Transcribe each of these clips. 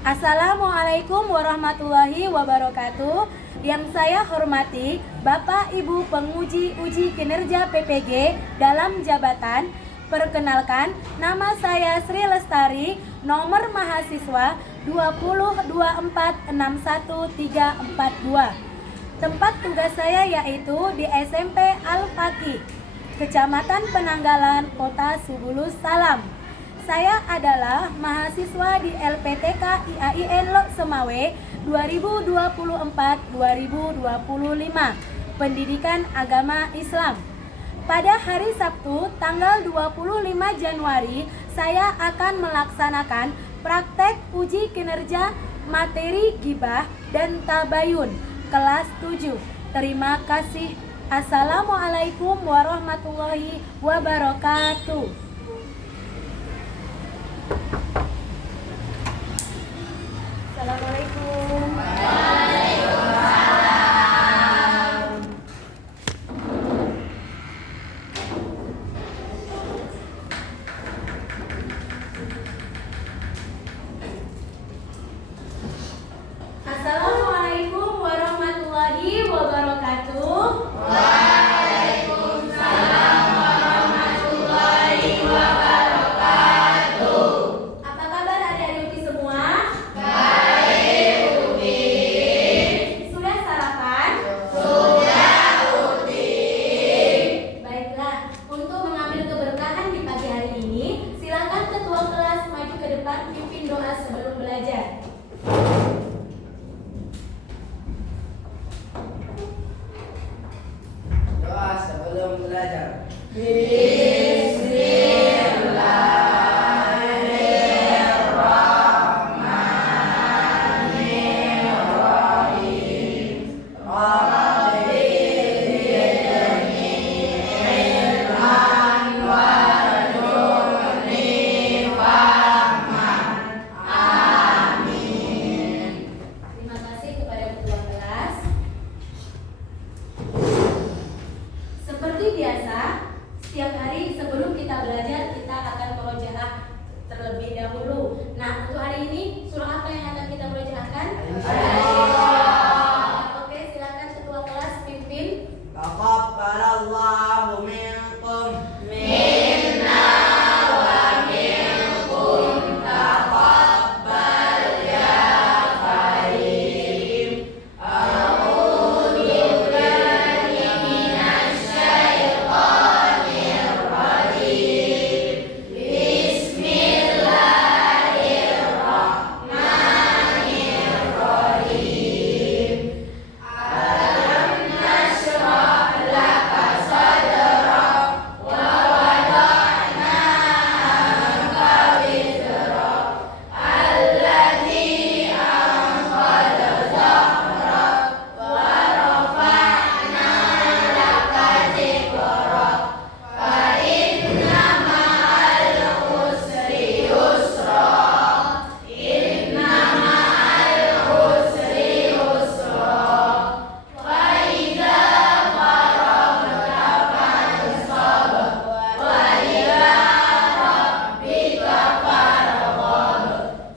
Assalamualaikum warahmatullahi wabarakatuh. Yang saya hormati Bapak Ibu penguji uji kinerja PPG dalam jabatan. Perkenalkan, nama saya Sri Lestari, nomor mahasiswa 202461342. Tempat tugas saya yaitu di SMP Al-Faqih, Kecamatan Penanggalan, Kota Subulus Salam. Saya adalah mahasiswa di LPTK IAIN Lok Semawe 2024-2025, Pendidikan Agama Islam. Pada hari Sabtu, tanggal 25 Januari, saya akan melaksanakan praktek uji kinerja materi ghibah dan tabayun kelas 7. Terima kasih. Assalamualaikum warahmatullahi wabarakatuh. Assalamualaikum. Assalamualaikum warahmatullahi wabarakatuh. Waalaikumsalam warahmatullahi wabarakatuh. Apa kabar adik-adik Uti semua? Baik, Uti. Sudah sarapan? Sudah, Uti. Baiklah, untuk mengambil keberkahan di pagi hari ini, silakan ketua kelas maju ke depan pimpin doa sebelum belajar. Doa sebelum belajar. Terima kasih kepada ketua kelas. Seperti biasa, setiap hari sebelum kita belajar, kita akan murojaah terlebih dahulu. Nah, untuk hari ini, surah apa yang akan kita murojaahkan? Oke, silakan ketua kelas pimpin. Taqabbalallahu minkum Minna wa minkum taqabbal ya karim. A'udzu billahi minasy syaithanir rajim. Bismillahirrahmanirrahim. Alam nashrah laka sadrak wa wada'na anka wizrak alladzi anqadha dhahrak wa rafa'na laka dzikrak fa inna ma'al usri yusra inna ma'al usri yusra fa idza faraghta fansab wa ila rabbika farghab.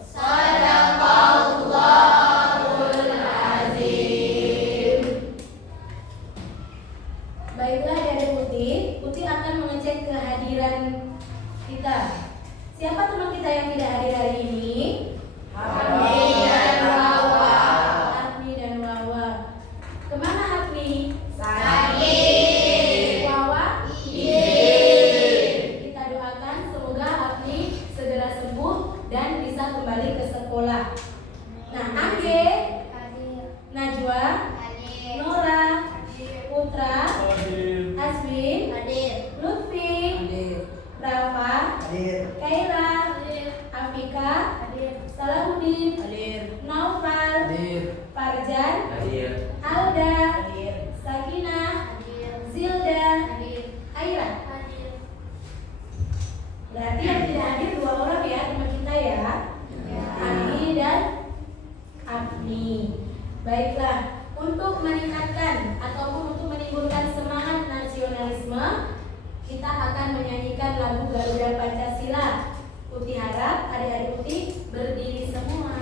Shadaqallahul azim. Baiklah dari Uti akan mengecek kehadiran kita. Siapa teman kita yang tidak hadir hari ini? Hafni dan Wawa. Hafni dan Wawa. Kemana Hafni? Sakit. Wawa? Izin. Kita doakan semoga Hafni segera sembuh dan bisa kembali ke sekolah. Nah, Angge, Najwa, Nora, Putra, Aswin, Lutfi, Rafa, Kaira, Afika, Salahuddin, Naufal, Farjan, Alda, Sakinah, Zilda, Aira. Berarti yang tidak hadir 2 orang ya teman kita ya. Andi dan Abni. Baiklah, untuk meningkatkan ataupun untuk menimbulkan semangat nasionalisme, kita akan menyanyikan lagu Garuda Pancasila. Uti harap adik-adik Uti berdiri semua.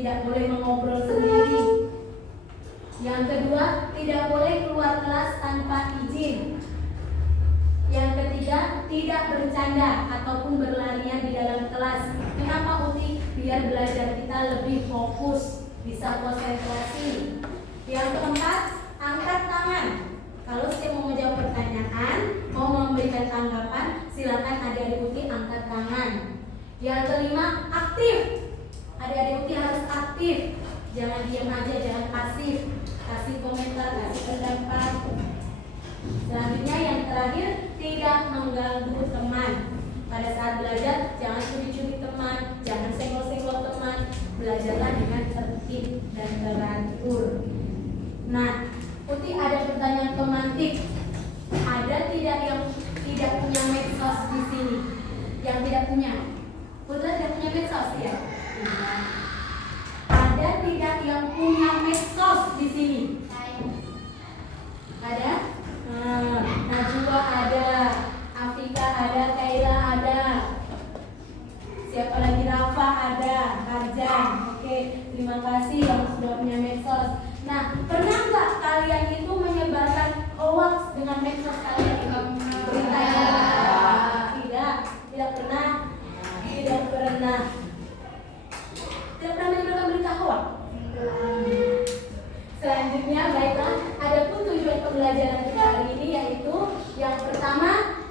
tidak boleh mengobrol sendiri. Yang kedua, tidak boleh keluar kelas tanpa izin. Yang ketiga, tidak bercanda ataupun berlarian di dalam kelas. Kenapa Uti? Biar belajar kita lebih fokus, bisa konsentrasi. Yang keempat, angkat tangan. Kalau saya mau menjawab pertanyaan, mau memberikan tanggapan, silakan adik-adik Uti angkat tangan. Yang kelima, aktif. Adik-adik Uti harus aktif. Jangan diam aja, jangan pasif. Kasih komentar, kasih pendapat. Selanjutnya yang terakhir, tidak mengganggu teman. Pada saat belajar, jangan curi-curi teman, jangan senggol-senggol teman. Belajarlah dengan tertib dan teratur. Nah, Uti ada pertanyaan pemantik. Ada tidak yang tidak punya medsos di sini? Yang tidak punya? Putra tidak punya medsos ya? Tidak. Ada tidak yang punya medsos di sini? Ada? Najwa ada, Afika ada, Kaila ada. Siapa lagi? Rafa ada, Karjan. Oke, terima kasih yang sudah punya medsos. Nah, pernah nggak kalian itu menyebarkan hoax dengan medsos kalian itu? Beritanya? Tidak pernah. Tidak pernah. Tidak pernah menyebarkan berita hoax. Selanjutnya, baiklah, adapun tujuan pembelajaran kita hari ini yaitu yang pertama,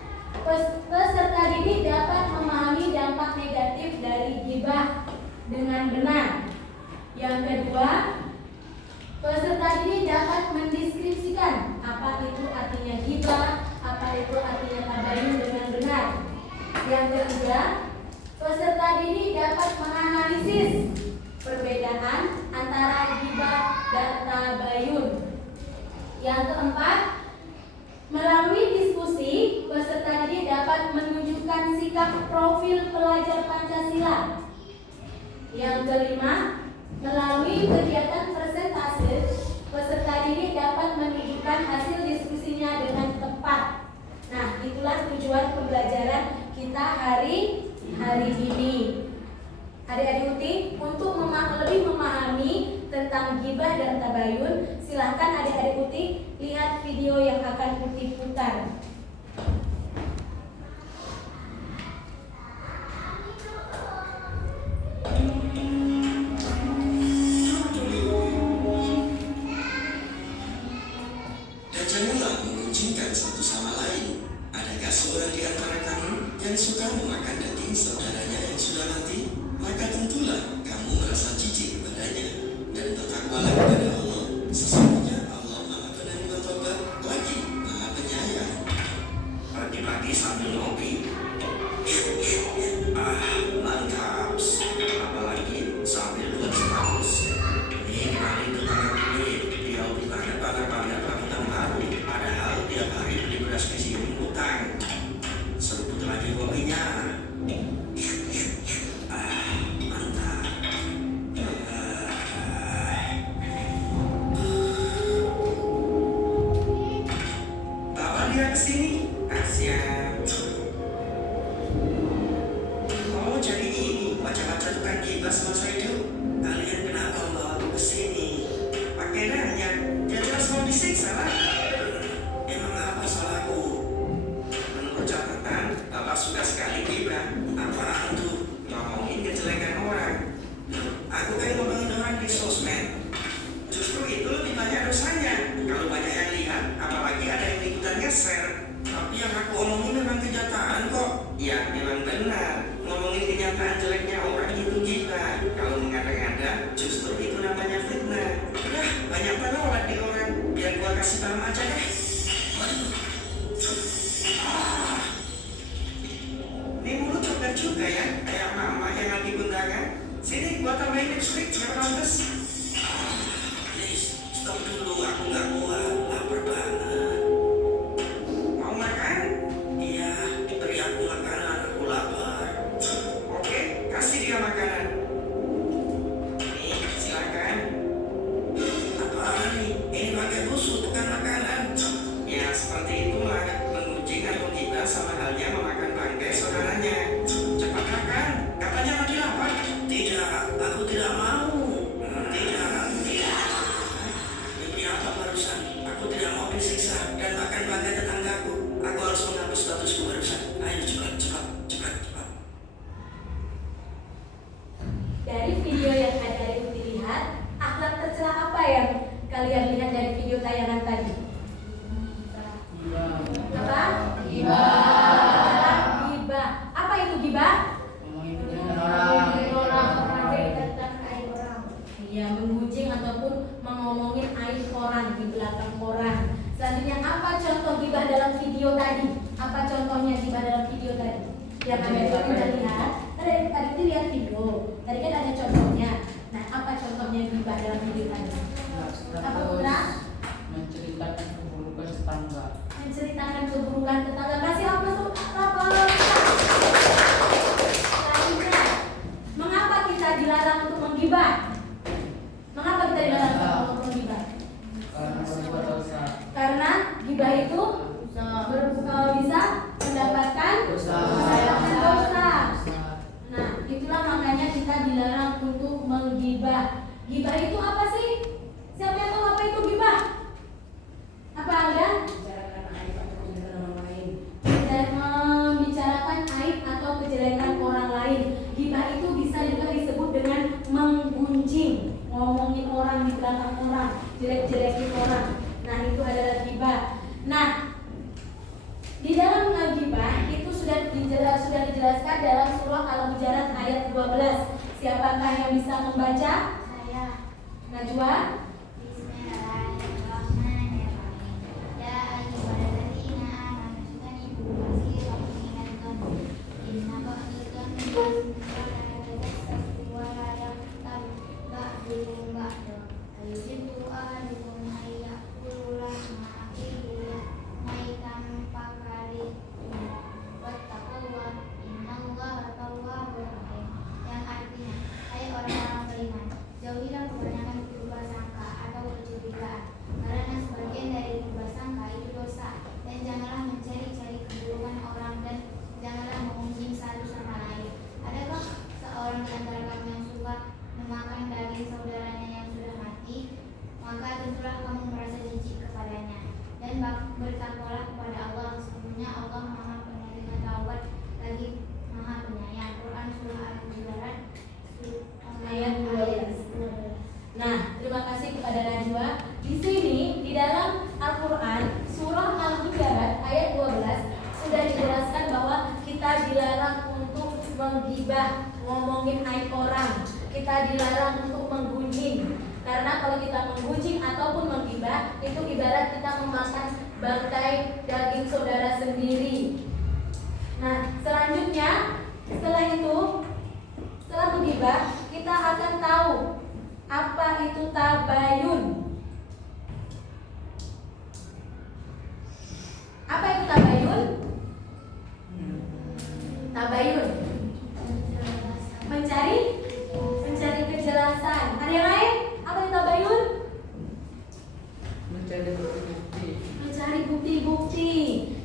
peserta didik dapat memahami dampak negatif dari ghibah dengan benar. Yang kedua, peserta didik dapat mendeskripsikan apa itu artinya ghibah, apa itu artinya tabayun dengan benar. Yang ketiga, peserta didik dapat menganalisis perbedaan antara ghibah dan tabayun. Yang keempat, melalui diskusi, peserta didik dapat menunjukkan sikap profil pelajar Pancasila. Yang kelima, melalui kegiatan presentase, peserta didik dapat menunjukkan hasil diskusinya dengan tepat. Nah, itulah tujuan pembelajaran kita hari ini. Adik-adik Uti, untuk lebih memahami tentang ghibah dan tabayun, silahkan adik-adik Uti lihat video yang akan Uti putar. Dan janganlah mengucilkan satu sama lain. Adakah seorang di antara kamu yang suka memakan daging saudaranya yang sudah mati? Maka tentulah kamu merasa jijik kepadanya. Dan bertakwalah kepada Allah. Sesungguhnya Allah Maha Penerima Taubat lagi Maha Penyayang. gibah? Mengapa kita dilarang ngomong gibah? Karena gibah itu bisa mendapatkan dosa. Nah, itulah makanya kita dilarang untuk menggibah. Gibah itu apa sih? Siapa yang tahu apa itu gibah? Apa Alda? Membicarakan aib atau kejelekan orang lain. Gibah itu bisa juga disebut dengan menggunjing, ngomongin orang di belakang orang, jelek-jelekin orang. Nah, itu adalah gibah. Nah, di dalam gibah itu sudah dijelaskan dalam surah Al-Hujurat ayat 12. Siapakah yang bisa membaca? Saya. Najwa. Bismillahirrahmanirrahim. Ya ayyuhalladzina amanu ijtanibu katsiran minadh dhanni inna ba'dadh-dhanni ithmun wa la tajassasu wa la yaghtab ba'dukum ba'dan ayuhibbu ahadukum an ya'kula lahma akhihi maitan fakarihtumuh wattaqullah innallaha tawwabur rahim. Yang artinya, hai orang-orang beriman, jauhilah kebanyakan berprasangka atau kecurigaan, karena sebagian dari berprasangka itu dosa, dan janganlah mencari-cari keburukan orang, dan janganlah mengunjing satu sama lain. Adakah seorang di antara kamu yang suka memakan daging saudaranya yang sudah mati? Maka tentulah kamu merasa jijik kepadanya, dan bertakwalah kepada Allah, sesungguhnya Allah Maha Penerima Taubat lagi Maha Penyayang. Quran Surah Al-Hujurat Ayat 12. Nah, terima kasih kepada Najwa. Di sini di dalam Al-Qur'an surah Al-Hujurat ayat 12 sudah dijelaskan bahwa kita dilarang untuk menggibah, ngomongin aib orang. Kita dilarang untuk menggunjing. Karena kalau kita menggunjing ataupun menggibah, itu ibarat kita memakan bangkai daging saudara sendiri. Nah, selanjutnya setelah menggibah, kita akan tahu apa itu tabayun. Apa itu tabayun? Tabayun mencari kejelasan. Ada yang lain? Apa itu tabayun? Mencari bukti-bukti.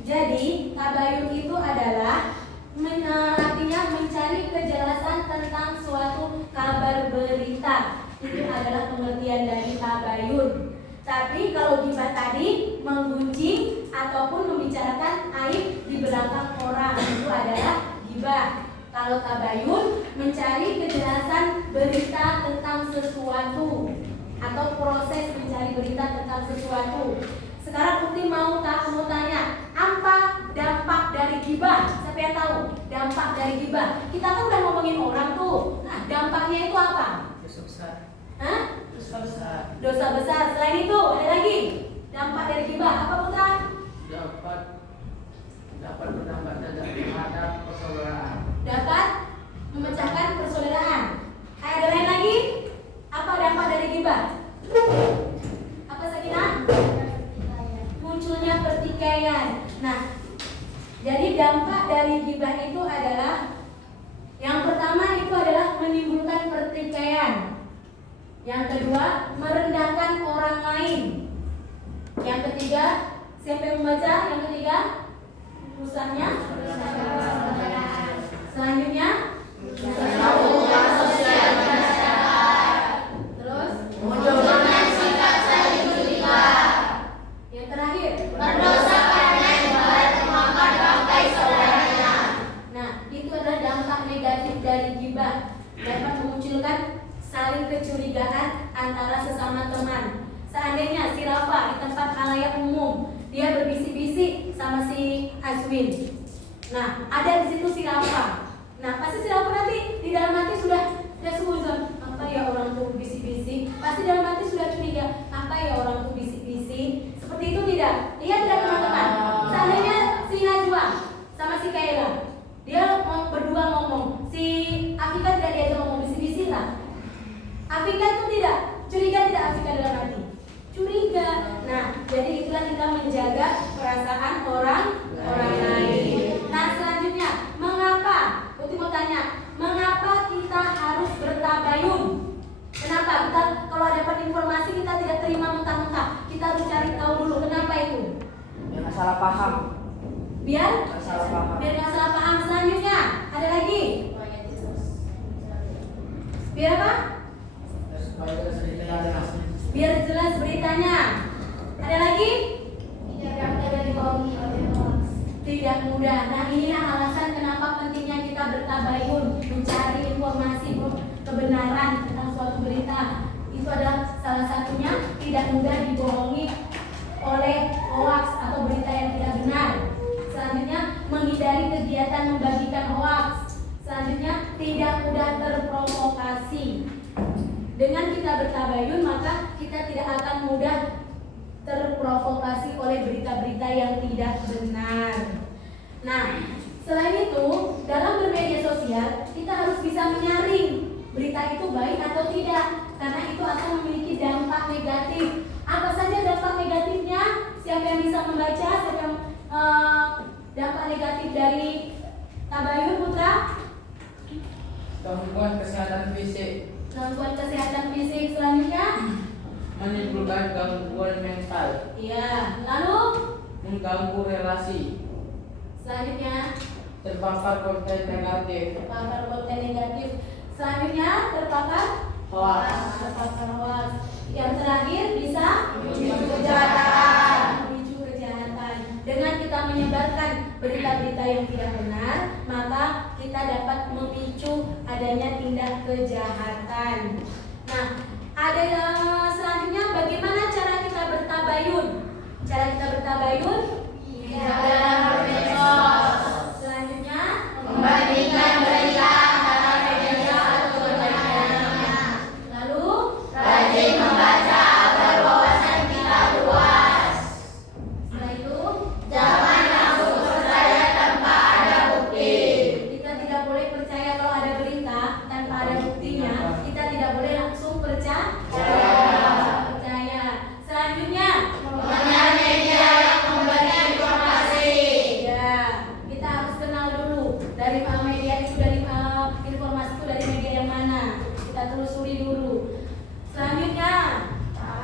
Jadi tabayun itu adalah artinya mencari kejelasan tentang suatu kabar berita. Itu adalah pengertian dari tabayun. Tapi kalau gibah tadi menggunjing ataupun membicarakan aib di belakang orang, itu adalah gibah. Kalau tabayun mencari kejelasan berita tentang sesuatu atau proses mencari berita tentang sesuatu. Sekarang Putri mau tanya, apa dampak dari gibah? Siapa yang tahu dampak dari gibah? Kita kan udah ngomongin orang tuh. Nah, dampaknya itu apa? Dosa besar. Hah? Dosa besar. Dosa besar. Selain itu ada lagi dampak dari gibah. Apa Putra? Dapat berdampak terhadap persaudaraan. Dapat memecahkan persaudaraan. Ada lain lagi? Apa dampak dari gibah? Apa Sakinah? Munculnya pertikaian. Nah, jadi dampak dari gibah itu adalah yang pertama itu adalah menimbulkan pertikaian. Yang kedua, merendahkan orang lain. Yang ketiga, siapa yang membaca? Yang ketiga, rusaknya selanjutnya hubungan sosial masyarakat. Terus Munculnya sikap saling curiga. yang terakhir Berdosa karena ibarat memakan bangkai saudaranya. Nah, itu adalah dampak negatif dari gibah. Dapat memunculkan saling kecurigaan antara sesama teman. Seandainya si Rafa di tempat khalayak umum, dia berbisik-bisik sama si Azwin. Nah, ada di situ si Rafa. Nah, pasti si Rafa nanti di dalam hati sudah suzon, apa ya orang tuh bisik-bisik. Pasti dalam hati sudah curiga, apa ya orang tuh bisik-bisik. Seperti itu tidak? Iya tidak teman-teman? Seandainya si Najwa sama si Kaila, dia berdua ngomong, si Afika tidak diajak ngomong, bisik-bisik lah. Afika itu tidak, curiga tidak Afika dalam hati? Curiga. Nah, jadi itulah kita menjaga perasaan orang lain. Nah, selanjutnya, mengapa? Putri mau tanya, mengapa kita harus bertabayun? salah paham. Biar Nggak salah paham. biar nggak salah paham. Selanjutnya ada lagi. Biar apa? Supaya jelas beritanya. Biar jelas beritanya. Ada lagi? Tidak mudah dibohongi oleh hoax. Tidak mudah. Nah, inilah alasan kenapa pentingnya kita bertabayun, mencari informasi kebenaran tentang suatu berita. Itu adalah salah satunya tidak mudah dibohongi oleh hoax atau berita yang tidak benar. Selanjutnya, menghindari kegiatan membagikan hoax. Selanjutnya, tidak mudah terprovokasi. Dengan kita bertabayun, maka kita tidak akan mudah terprovokasi oleh berita-berita yang tidak benar. Nah, selain itu, dalam bermedia sosial, kita harus bisa menyaring berita itu baik atau tidak, karena itu akan memiliki dampak negatif. Apa saja dampak negatifnya? Siapa yang bisa membaca? Siapa yang dampak negatif dari tabayun, Putra? Gangguan kesehatan fisik. Gangguan kesehatan fisik. Selanjutnya, Menimbulkan gangguan mental. iya. Lalu, Mengganggu relasi. selanjutnya, Terpapar konten negatif. terpapar konten negatif. Selanjutnya, terpapar Hoax. terpapar hoax. Yang terakhir bisa Memicu kejahatan. Memicu kejahatan. Dengan kita menyebarkan berita-berita yang tidak benar, maka kita dapat memicu adanya tindak kejahatan. Nah, ada selanjutnya bagaimana cara kita bertabayun? Cara kita bertabayun? Dalam bermedsos. Selanjutnya, Membandingkan berita antara media atau berita. lalu Rajin membaca agar wawasan kita luas. setelah itu Jangan langsung percaya tanpa ada bukti. kita tidak boleh percaya kalau ada berita tanpa ada buktinya. Kita tidak boleh langsung percaya. Selanjutnya, Mengenal media yang memberi informasi. ya kita harus kenal dulu dari media itu, dari informasi itu dari media yang mana. Kita telusuri dulu. Selanjutnya,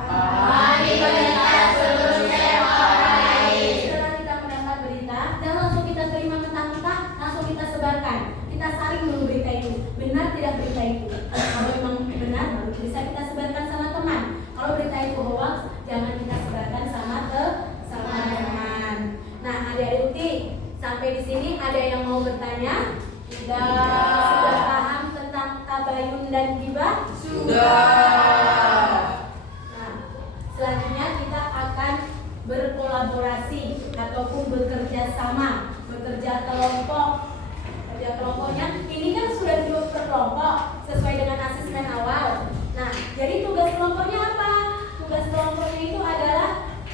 Pahami berita sebelum share orang lain. setelah kita mendapat berita, jangan langsung kita terima mentah-mentah, langsung kita sebarkan. Kita saring dulu berita itu, benar tidak berita itu. Kalau memang benar, baru bisa kita sebarkan sama teman. Kalau berita itu hoax, jangan kita sebarkan sama teman. Nah, adik-adik Uti, sampai di sini ada yang mau bertanya? Sudah paham tentang tabayun dan ghibah? Nah, selanjutnya kita akan berkolaborasi ataupun bekerja sama, bekerja kelompok. Kerja kelompoknya ini kan sudah berkelompok sesuai dengan asesmen awal. Nah, jadi tugas kelompoknya apa? Tugas kelompoknya itu adalah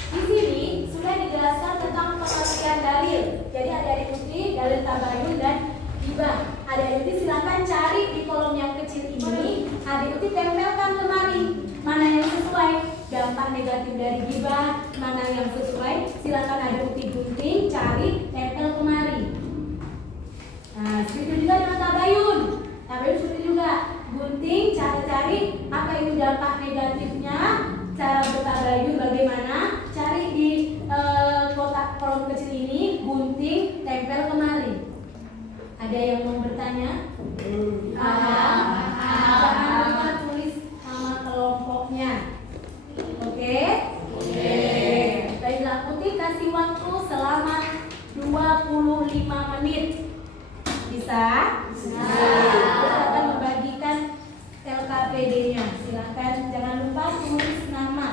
di sini sudah dijelaskan tentang pengertian dalil. Jadi adik-adik Uti, dalil tabayun dan ghibah. Adik-adik Uti silakan cari di kolom yang kecil ini. Adik Uti tempelkan kemari mana yang sesuai dampak negatif dari ghibah, mana yang sesuai. Silakan adik Uti gunting, cari, tempel kemari. Nah, seperti juga dengan tabayun. Tabayun seperti juga gunting, cari-cari apa itu dampak negatifnya. Cara bertabayun bagaimana? Cari di kotak kolom kecil ini, gunting, tempel kemari. Ada yang mau bertanya? Jangan lupa tulis nama kelompoknya. Oke? Baiklah, Putih kasih waktu selama 25 menit. Bisa? Kita akan membagikan LKPD-nya. Silakan, jangan lupa tulis nama.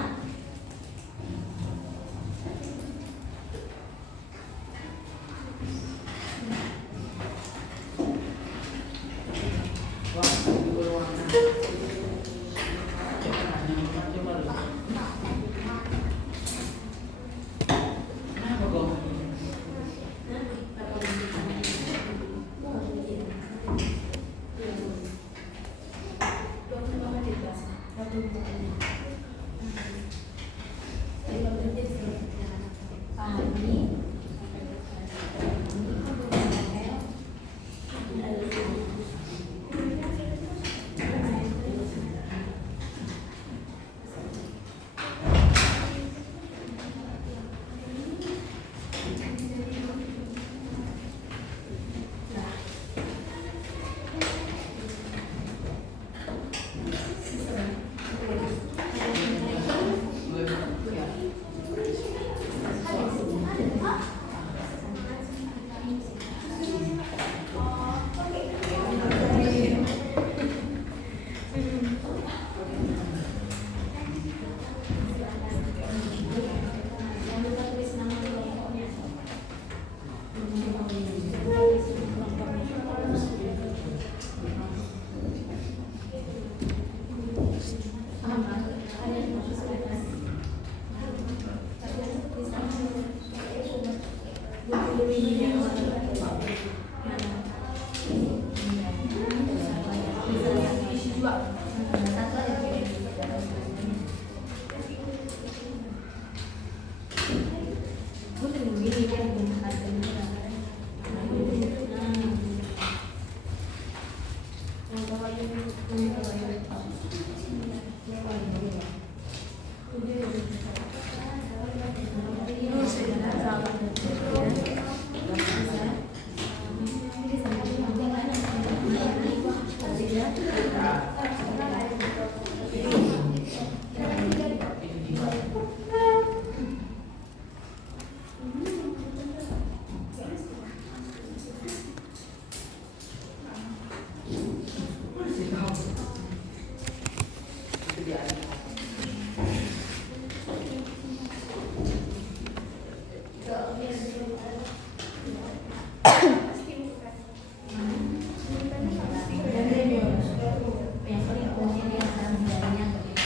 Itu dia. Yang paling penting dia sekarang belajarnya bagaimana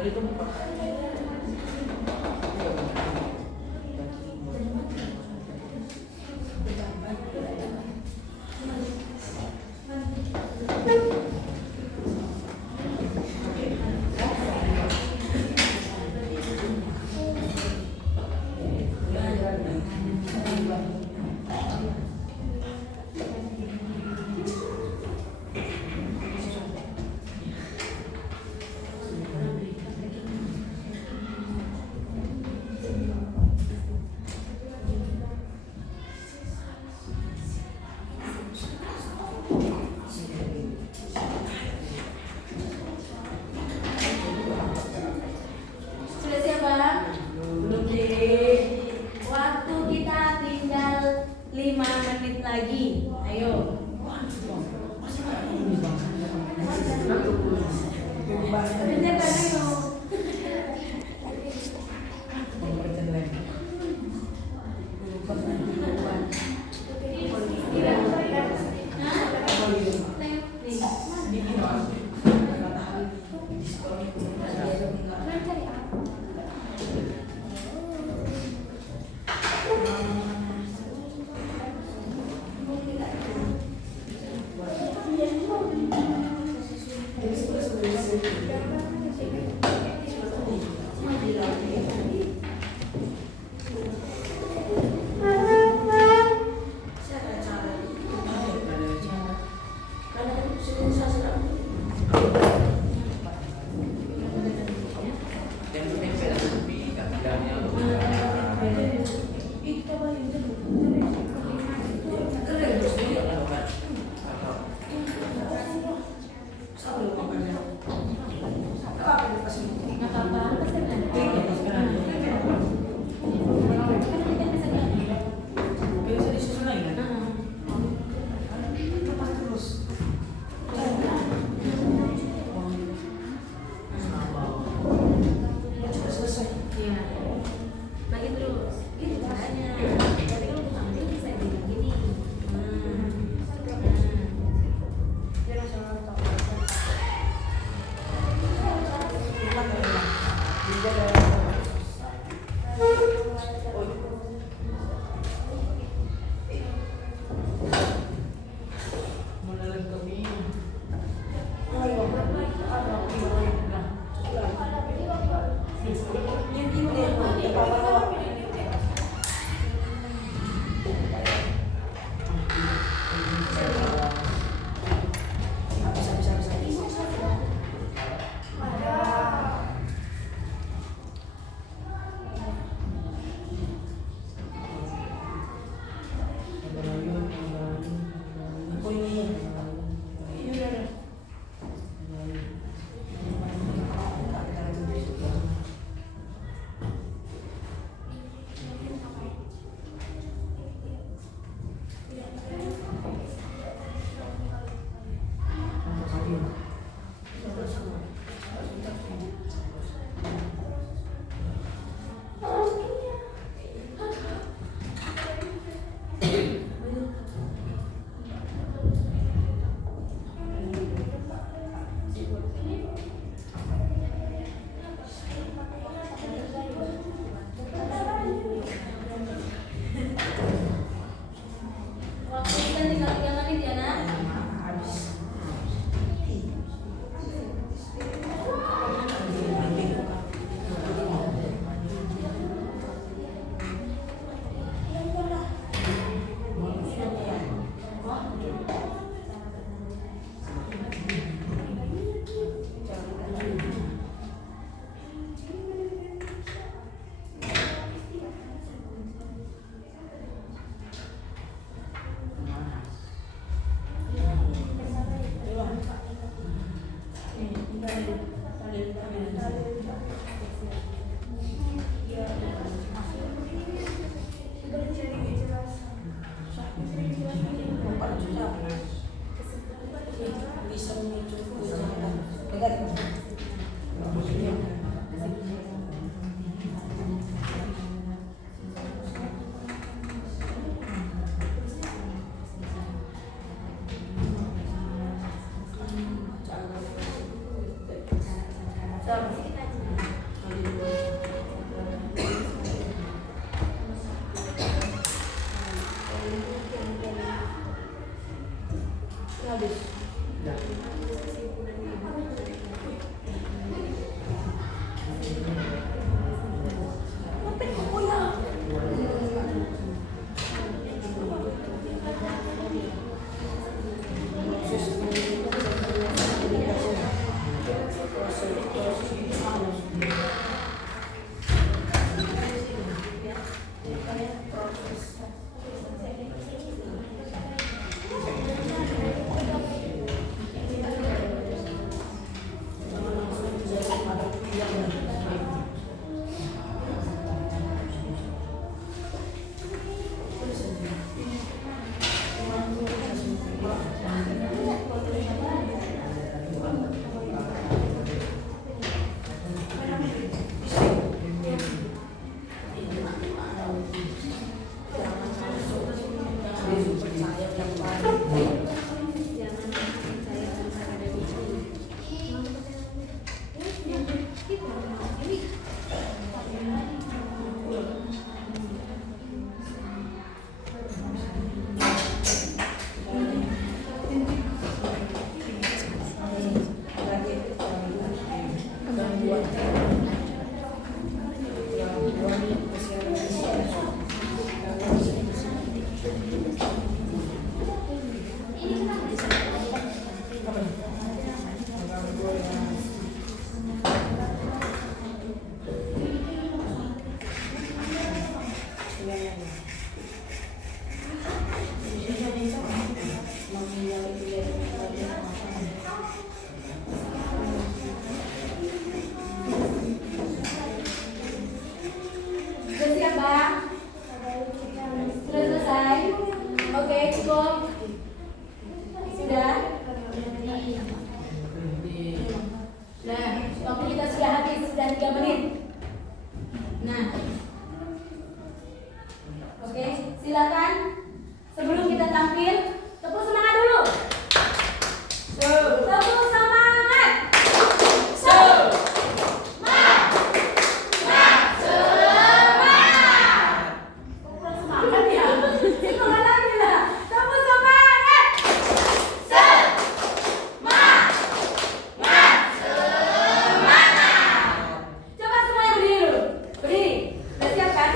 Jadi itu bukan. Sudah siap Bang? Belum Waktu kita tinggal 5 menit lagi. Ayo. Bentar Bang, ayo. habis. Udah. Sudah siap, Bang? Sudah selesai? Oke, cukup. Sudah? Nah, waktu kita sudah habis, sudah 3 menit. Nah, oke, silakan. Sebelum kita tampil, tepuk semangat dulu. Tepuk semangat. Kurang semangat ya? Semangat lagi lah. Tepuk semangat. Coba semuanya berdiri dulu. Berdiri. Udah siap kan?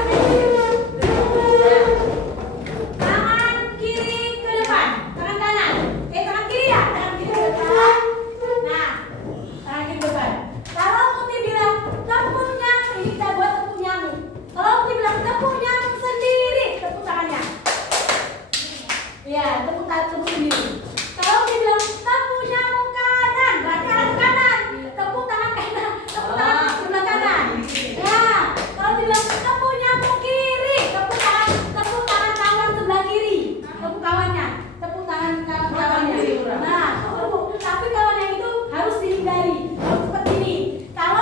Tangan kiri ke depan, tangan kanan. Tangan kiri ya, tangan kiri ke depan. Nah, tangan kiri ke depan. Kalau Uti bilang tepuk nyamuk, ini kita buat tepuk nyamuk. Kalau Uti bilang tepuk nyamuk sendiri, tepuk tangannya. Iya, tepuk sendiri. Kalau Uti bilang tepuk nyamuk kanan, berarti arah ke kanan. Tepuk tangan kanan, tepuk tangan sebelah kanan. Ya, kalau bilang tepuk nyamuk kiri, tepuk tangan kawan sebelah kiri. Tepuk kawannya, tepuk tangan kawannya. Nah, tapi kawan yang itu harus dihindari. Harus seperti ini. Kalau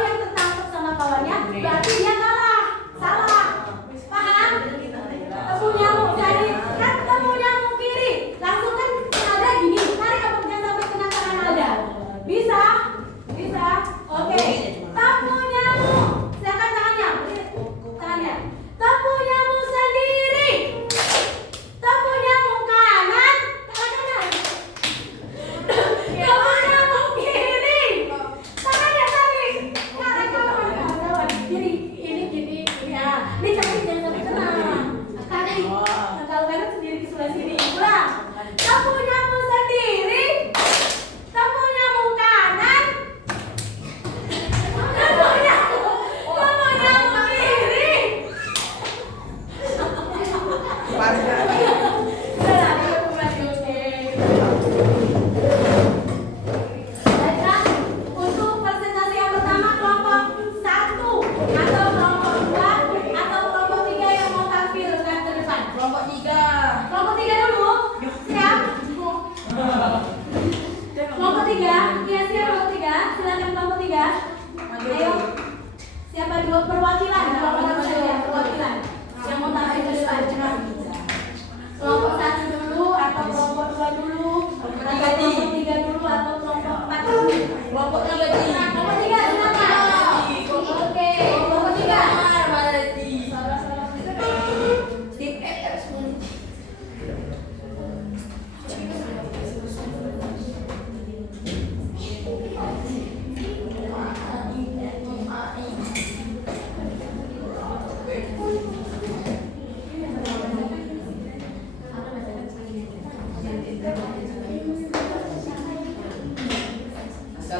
yang tertangkap sama kawannya, berarti dia kalah. Salah. Paham? Tepuk nyamuk jadi kan tepuk nyamuk kiri. Langsung kan ada gini. Tarik apa jangan sampai kena tangan ada. Bisa? Bisa? Oke. Tepuk nyamuk. Silakan tangannya. Tangannya. Tepuk nyamuk sendiri. Tepuk nyamuk kanan. Tangan kanan. Tepuk nyamuk kiri. Tangannya tadi. Tarik kawan. Jadi ini gini. Ya. Ini jangan sampai kena. Kaki. Kalau kanan sendiri ke sebelah sini. Ulang. Tepuk nyamuk sendiri. Tepuk nyamuk kanan. Tepuk nyamuk kiri. Udah, aku lagi, oke. Baiklah, untuk presentasi yang pertama kelompok 1 atau kelompok 2 atau kelompok 3 yang mau tampil ke depan. Kelompok 3. Kelompok 3 dulu.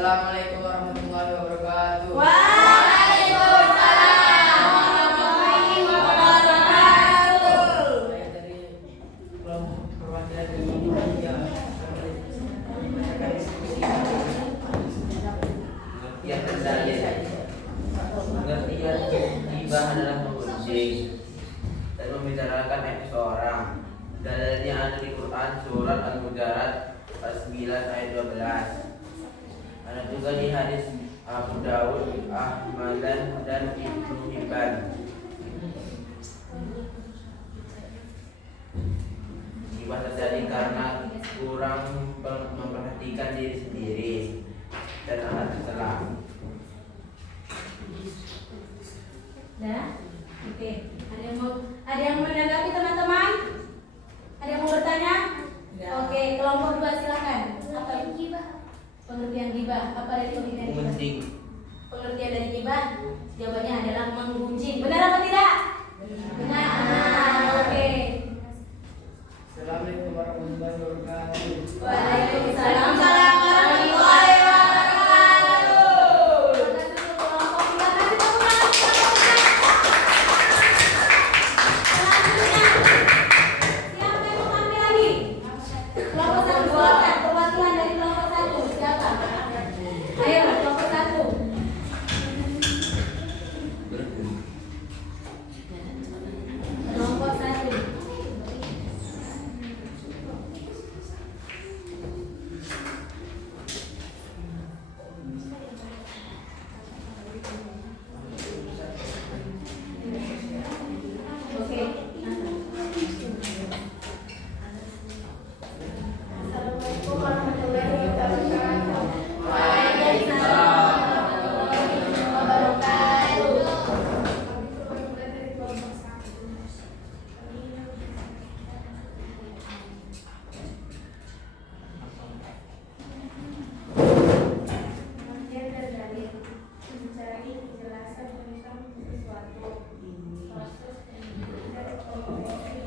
Assalamualaikum warahmatullahi wabarakatuh. Waalaikumsalam warahmatullahi wabarakatuh. Saya dari kelompok perwakilan Indonesia. Membacakan diskusi. Pengertian terdalil. Pengertian hibah adalah menggunjing dan membicarakan hak seseorang. Dalilnya ada di Quran surat Al-Hujurat ayat 9 ayat 12. Ada juga di hadis Abu Dawud, Ahmad dan Ibnu Hibban. Hibah terjadi karena kurang memperhatikan diri sendiri dan alat tercela. Dah? Oke. Ada yang menanggapi teman-teman? Ada yang mau bertanya? Oke, kelompok 2 silakan. Apa pengertian gibah? Apa dari pengertian gibah? Menggunjing. Pengertian dari gibah jawabannya adalah menggunjing. Benar apa tidak? Benar. Oke. Assalamualaikum warahmatullahi wabarakatuh. Waalaikumsalam warahmatullahi wabarakatuh. Terima kasih untuk kelompok. Terima kasih teman-teman. Selanjutnya, siapa yang mau ambil lagi? Kelompok 1 silakan. Perwakilan dari kelompok 1 siapa? Ayo, kelompok 1. Kelompok 1. Oke. Assalamualaikum warahmatullahi wabarakatuh. Waalaikumsalam warahmatullahi wabarakatuh. Kemudian terdalil mencari kejelasan tentang sesuatu. Proses dan kompetensi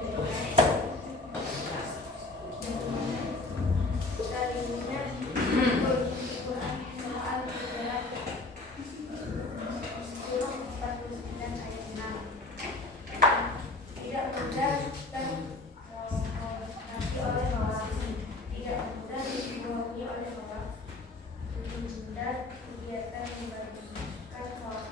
dalilnya Quran soal Al-Hujurat surah 49 ayat 6. Tidak mudah dan nanti oleh hawa. Tidak mudah dibohongi oleh hawa. Menghindar kegiatan membagikan hoax,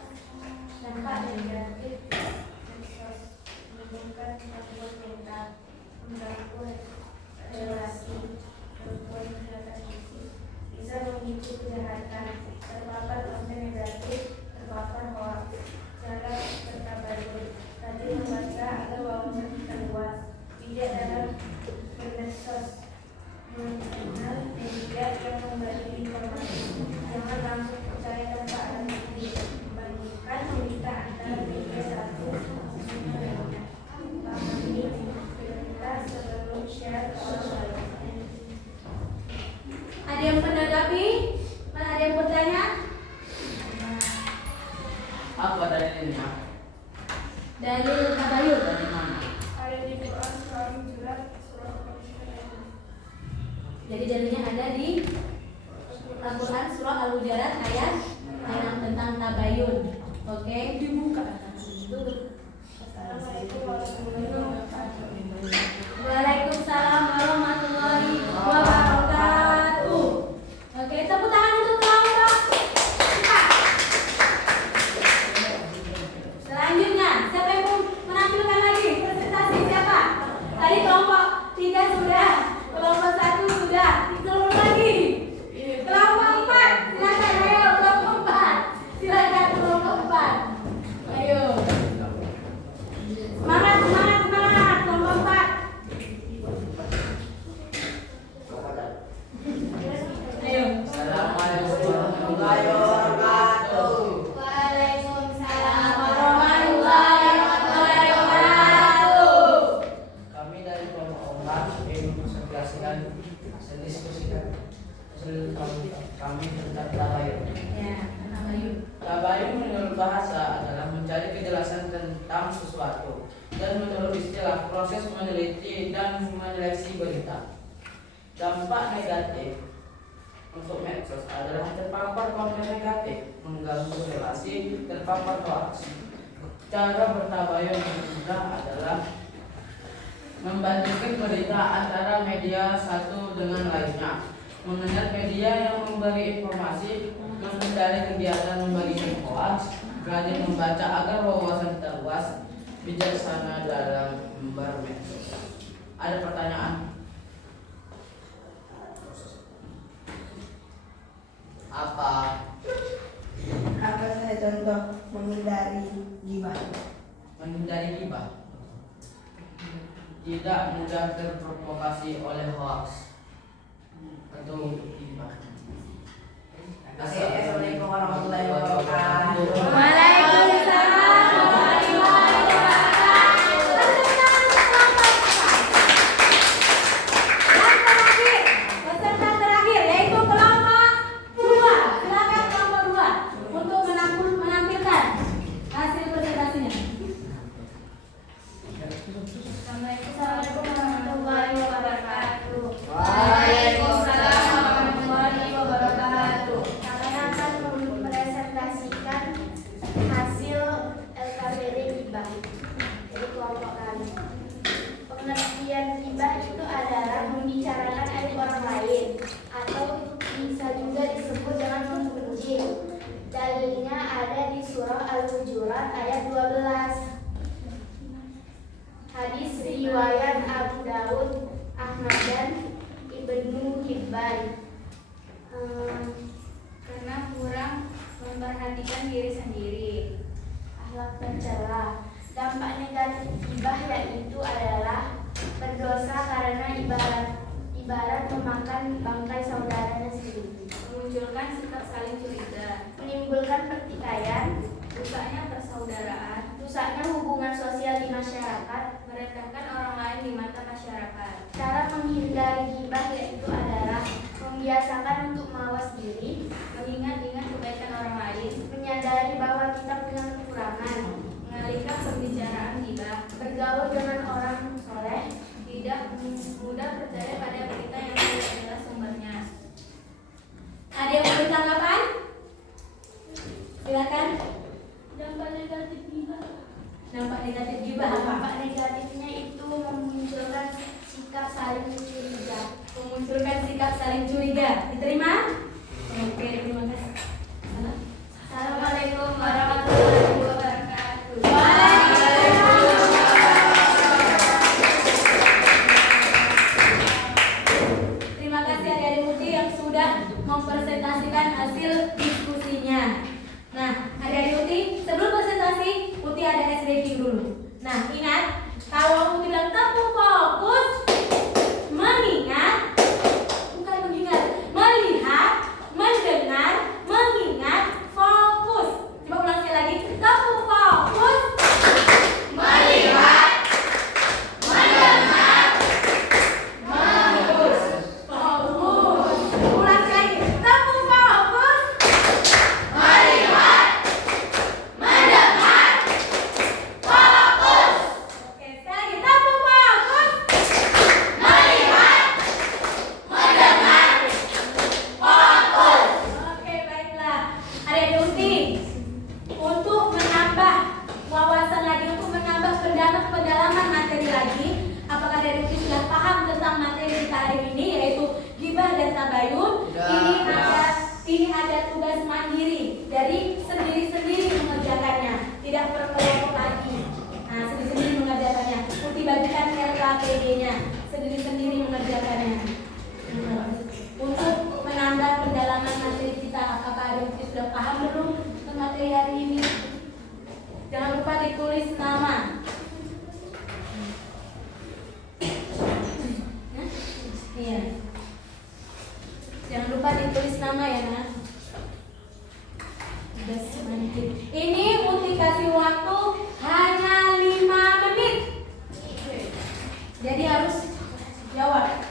dampak negatif, medsos, menimbulkan gangguan mental, mengganggu relasi, gangguan kesehatan fisik, bisa memicu kejahatan, terpapar konten negatif, terpapar hoax, cara bertabayun, rajin membaca agar wawasan kita luas, bijak dalam bermedsos, mengenal media yang memberi informasi, jangan langsung percaya tanpa ada bukti, membandingkan berita antara media satu dengan lainnya. Pahami berita sebelum share ke orang lain. Ada yang menanggapi? Ada yang bertanya? Apa dalilnya? Dalil tabayun. Dari mana? Ada di Quran surah Al-Hujurat surah 49 ayat 6. Jadi dalilnya ada di Al-Quran surah Al-Hujurat ayat 6 tentang tabayun. Oke, dibuka. Assalamualaikum warahmatullahi wabarakatuh. Waalaikumsalam warahmatullahi wabarakatuh. Oke, tepuk tangan untuk kelompok kita. Selanjutnya, siapa yang mau menampilkan lagi presentasi siapa? Tadi kelompok 3 sudah, kelompok 1 sudah, disuruh lagi. Kelompok 4, silakan ayo kelompok 4. Silakan kelompok 4. Ayo. Semangat, semangat, semangat kelompok 4. Ayo. Assalamualaikum warahmatullahi wabarakatuh. Waalaikumsalam warahmatullahi wabarakatuh. Kami dari kelompok 4 ingin menjelaskan mendiskusikan kami tentang tabayun. Ya, tabayun. Tabayun menurut bahasa adalah mencari kejelasan tentang sesuatu, dan menurut istilah proses meneliti dan menyeleksi berita. Dampak negatif untuk medsos adalah terpapar konten negatif, mengganggu relasi, terpapar hoax. Cara bertabayun yang mudah adalah membandingkan berita antara media satu dengan lainnya, mengenal media yang memberi informasi, menghindari kegiatan membagikan hoax, rajin membaca agar wawasan kita luas, bijaksana dalam bermedsos. Ada pertanyaan? Apa saja contoh menghindari gibah? menghindari gibah? Tidak mudah terprovokasi oleh hoax atau gibah. Assalamualaikum warahmatullahi wabarakatuh. Waalaikumsalam warahmatullahi wabarakatuh. Peserta terakhir yaitu kelompok 2. Silakan kelompok 2 untuk menampilkan hasil presentasinya. Assalamualaikum warahmatullahi wabarakatuh. Waalaikumsalam warahmatullahi wabarakatuh. Kami akan mempresentasikan hasil LKPD gibah dari kelompok kami. Pengertian gibah itu adalah membicarakan aib orang lain atau bisa juga disebut dengan membenci. Dalilnya ada di surah Al-Hujurat ayat 12. Hadis riwayat Abu Daud, Ahmad dan Ibnu Hibban. Karena kurang memperhatikan diri sendiri, akhlak tercela. Dampak negatif gibah yaitu adalah berdosa karena ibarat memakan bangkai saudaranya sendiri, memunculkan sikap saling curiga, menimbulkan pertikaian, rusaknya persaudaraan, rusaknya hubungan sosial di masyarakat, merendahkan orang lain di mata masyarakat. Cara menghindari gibah yaitu adalah membiasakan untuk mawas diri, mengingat-ingat kebaikan orang lain, menyadari bahwa kita punya kekurangan, mengalihkan pembicaraan gibah, bergaul dengan orang soleh, tidak mudah percaya pada berita yang tidak jelas sumbernya. Ada yang mau tanggapan? Silakan. Dampak negatif gibah. Dampak negatif gibah apa? Dampak negatifnya itu memunculkan sikap saling curiga. Memunculkan sikap saling curiga. Diterima? Oke, terima kasih. Assalamualaikum warahmatullahi wabarakatuh. Terima kasih adik-adik Muti yang sudah mempresentasikan hasil diskusinya. Nah, adik-adik Muti, sebelum presentasi, Muti ada S ranking dulu. Nah, ingat, kalau Muti bilang tepuk fokus, mengingat, bukan mengingat, melihat, mendengar, mengingat, fokus. Coba ulang sekali lagi, tepuk fokus, melihat, mendengar, fokus. Ulang sekali lagi, tepuk fokus, melihat, mendengar, fokus. Oke, sekali lagi, tepuk fokus, melihat, mendengar, fokus. Oke, baiklah. Adik-adik Uti, untuk menambah wawasan lagi, untuk menambah pendalaman materi lagi, apakah adik-adik Uti sudah paham tentang materi kita hari ini, yaitu gibah dan tabayun? Ini ada tugas mandiri dari sendiri-sendiri mengerjakannya, tidak per kelompok lagi. Nah, sendiri-sendiri mengerjakannya. Uti bagikan LKPD-nya, sendiri-sendiri mengerjakannya. Untuk menambah pendalaman materi kita, apakah adik-adik sudah paham belum tentang materi hari ini? Jangan lupa ditulis nama. Iya. Jangan lupa ditulis nama ya, Nak. Udah semantik. Ini Muti kasih waktu hanya 5 menit. Jadi harus jawab.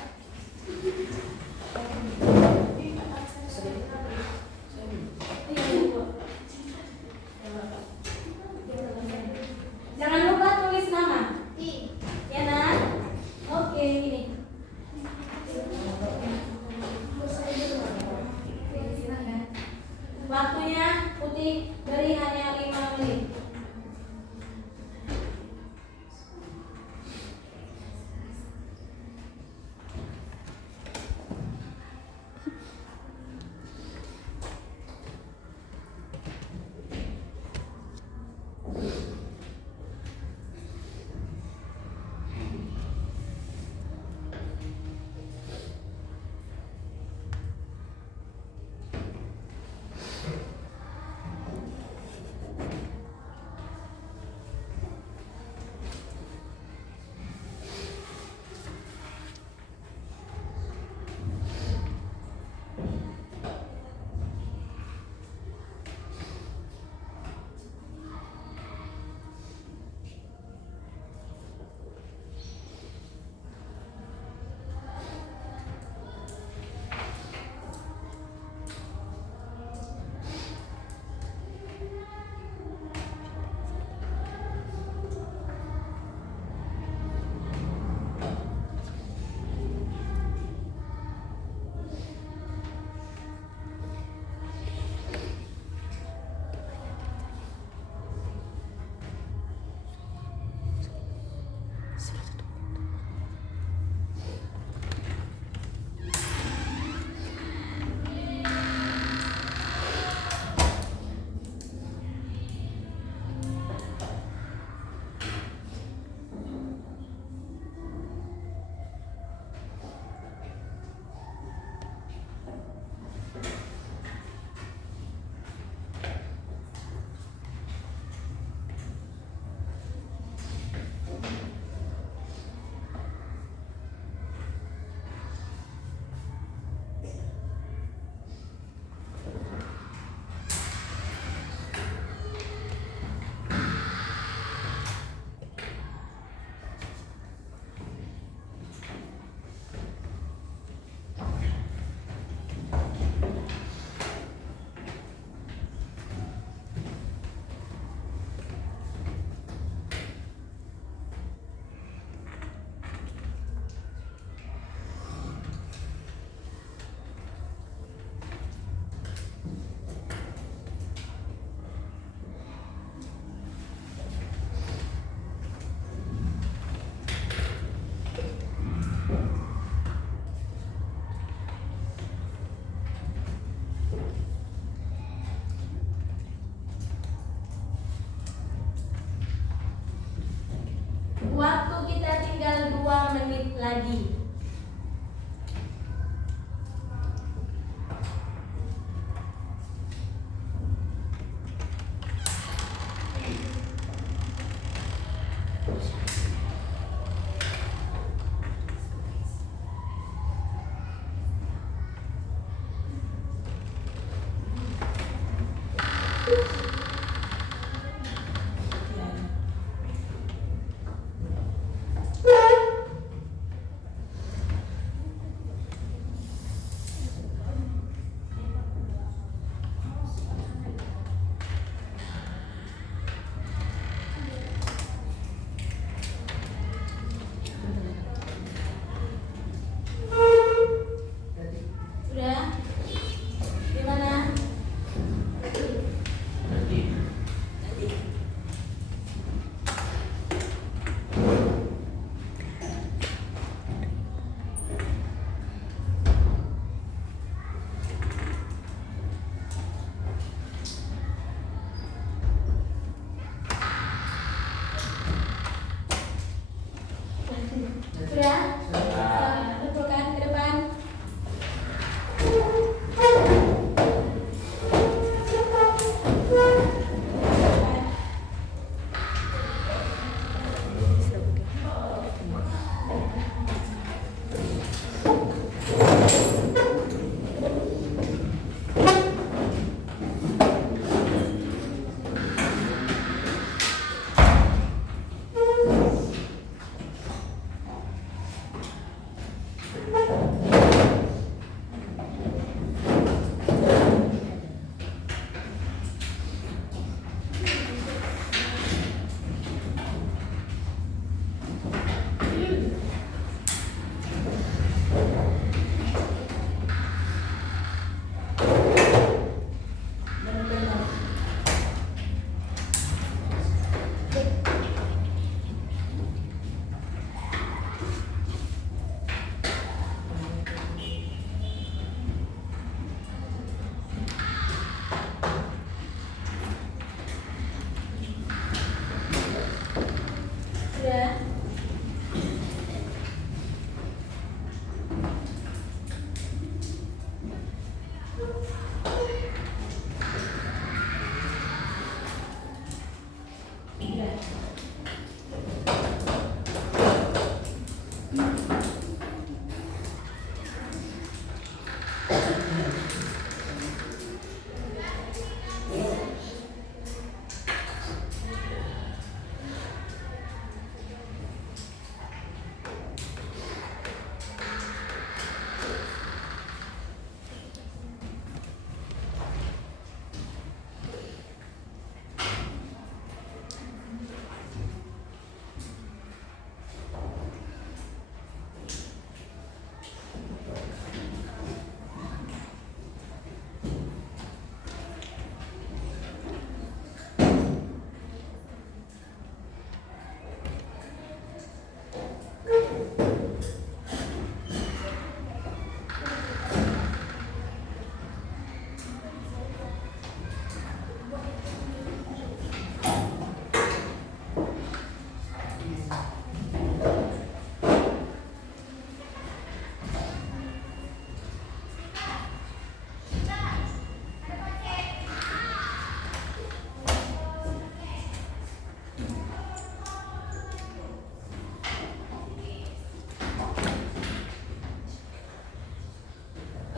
Jangan lupa tulis nama. Ya, Nak. Oke, ini. lagi. Sudah? Gimana? Sudah? Betulkan ke depan. Sudah?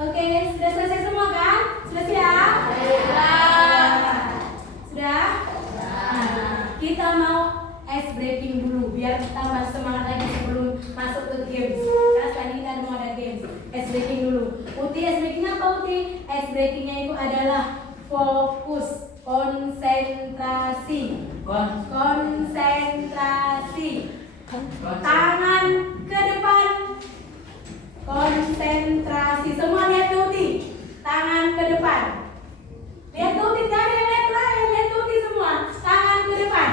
Oke, sudah selesai semua kan? Sudah siap? Sudah? Nah, kita mau ice breaking dulu biar tambah semangat lagi sebelum masuk ke games. Karena setelah ini kita mau ada games. Ice breaking dulu. Uti, ice breaking apa Uti? Ice breakingnya itu adalah fokus, konsentrasi. Konsentrasi. Tangan ke depan. Konsentrasi. Semua lihat Tuti. Tangan ke depan. Lihat Tuti, jangan yang lihat lain. Lihat Tuti semua. Tangan ke depan.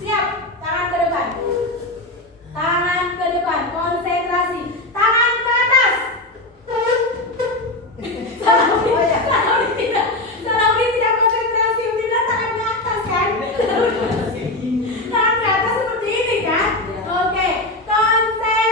Siap. Tangan ke depan. Tangan ke depan. Konsentrasi. Tangan ke atas. Salah Uti. Salah Uti tidak. Salah Uti tidak konsentrasi. Uti bilang tangan ke atas kan? Tangan ke atas seperti ini kan? Oke. Konsentrasi.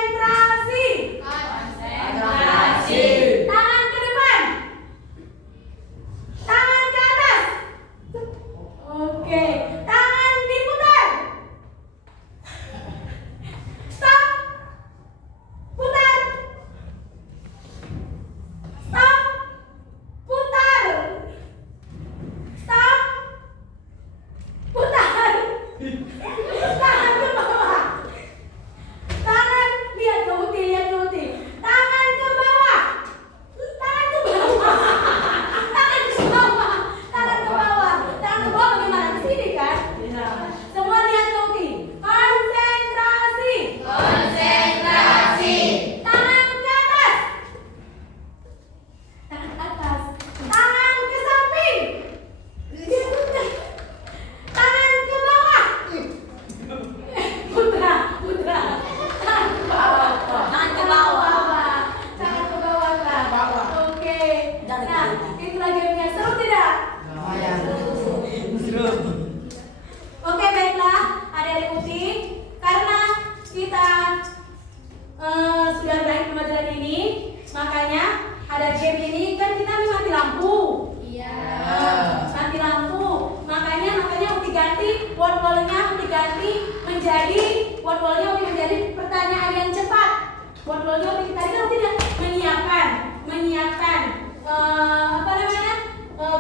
Word-wordnya tadi kan tidak menyiapkan